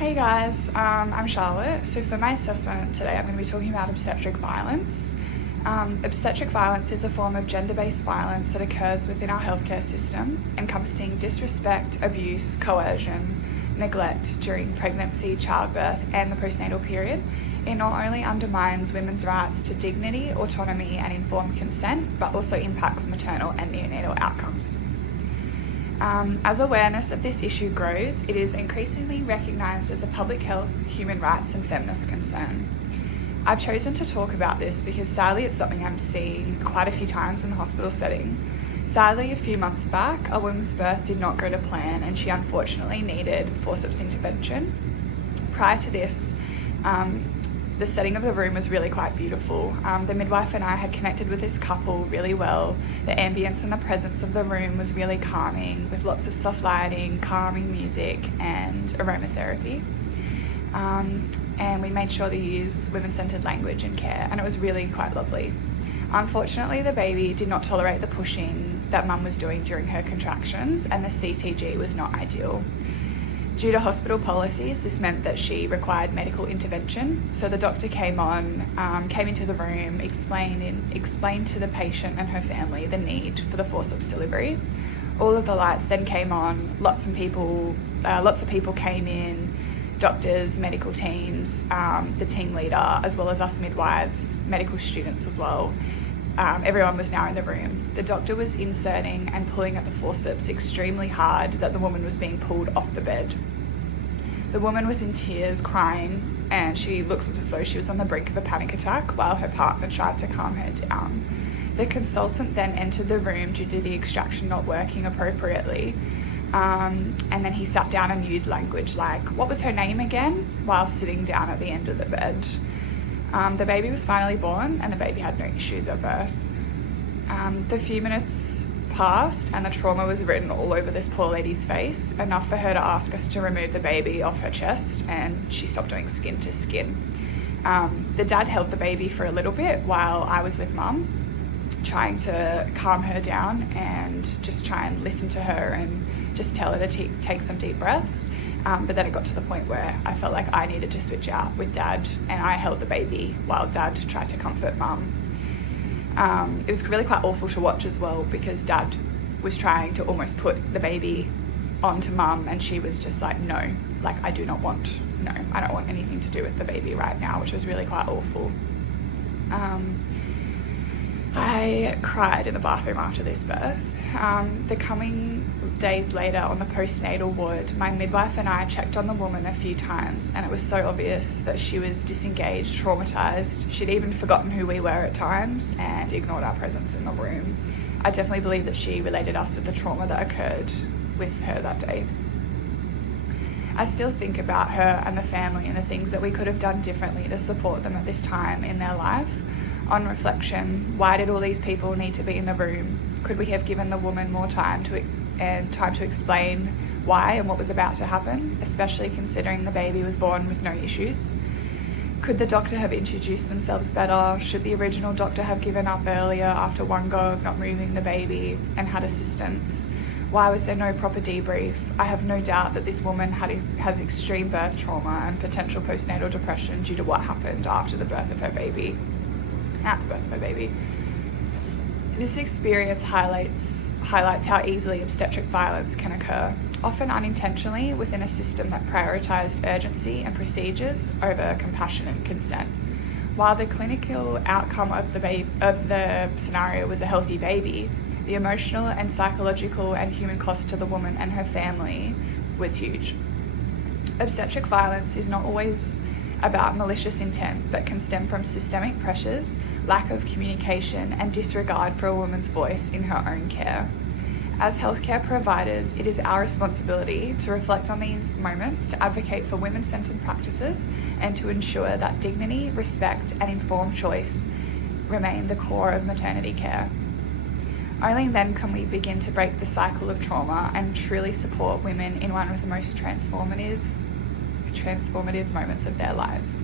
Hey guys, I'm Charlotte. So for my assessment today, I'm going to be talking about obstetric violence. Obstetric violence is a form of gender-based violence that occurs within our healthcare system, encompassing disrespect, abuse, coercion, neglect during pregnancy, childbirth, and the postnatal period. It not only undermines women's rights to dignity, autonomy, and informed consent, but also impacts maternal and neonatal outcomes. As awareness of this issue grows, it is increasingly recognised as a public health, human rights and feminist concern. I've chosen to talk about this because sadly it's something I'm seeing quite a few times in the hospital setting. Sadly, a few months back, a woman's birth did not go to plan and she unfortunately needed forceps intervention. Prior to this, the setting of the room was really quite beautiful. The midwife and I had connected with this couple really well. The ambience and the presence of the room was really calming, with lots of soft lighting, calming music and aromatherapy. And we made sure to use women-centered language and care, and it was really quite lovely. Unfortunately, the baby did not tolerate the pushing that mum was doing during her contractions, and the CTG was not ideal. Due to hospital policies, this meant that she required medical intervention. So the doctor came into the room, explained to the patient and her family the need for the forceps delivery. All of the lights then came on. Lots of people came in, doctors, medical teams, the team leader, as well as us midwives, medical students as well. Everyone was now in the room. The doctor was inserting and pulling at the forceps extremely hard that the woman was being pulled off the bed. The woman was in tears, crying, and she looked as though she was on the brink of a panic attack while her partner tried to calm her down. The consultant then entered the room due to the extraction not working appropriately, and then he sat down and used language like, "What was her name again?" while sitting down at the end of the bed. The baby was finally born and the baby had no issues at birth. The few minutes passed and the trauma was written all over this poor lady's face, enough for her to ask us to remove the baby off her chest, and she stopped doing skin to skin. The dad held the baby for a little bit while I was with mum, trying to calm her down and just try and listen to her and just tell her to take some deep breaths. But then it got to the point where I felt like I needed to switch out with dad, and I held the baby while dad tried to comfort mum. It was really quite awful to watch as well, because dad was trying to almost put the baby onto mum, and she was just like, no, like I don't want anything to do with the baby right now, which was really quite awful. I cried in the bathroom after this birth. The coming days later on the postnatal ward, my midwife and I checked on the woman a few times, and it was so obvious that she was disengaged, traumatized. She'd even forgotten who we were at times and ignored our presence in the room. I definitely believe that she related us with the trauma that occurred with her that day. I still think about her and the family and the things that we could have done differently to support them at this time in their life. On reflection, why did all these people need to be in the room? Could we have given the woman more time to explain why and what was about to happen, especially considering the baby was born with no issues? Could the doctor have introduced themselves better? Should the original doctor have given up earlier after one go of not moving the baby and had assistance? Why was there no proper debrief? I have no doubt that this woman has extreme birth trauma and potential postnatal depression due to what happened after the birth of her baby. At the birth of her baby. This experience highlights how easily obstetric violence can occur, often unintentionally within a system that prioritised urgency and procedures over compassion and consent. While the clinical outcome of the scenario was a healthy baby, the emotional and psychological and human cost to the woman and her family was huge. Obstetric violence is not always about malicious intent, but can stem from systemic pressures, lack of communication, and disregard for a woman's voice in her own care. As healthcare providers, it is our responsibility to reflect on these moments, to advocate for women-centered practices, and to ensure that dignity, respect, and informed choice remain the core of maternity care. Only then can we begin to break the cycle of trauma and truly support women in one of the most transformative moments of their lives.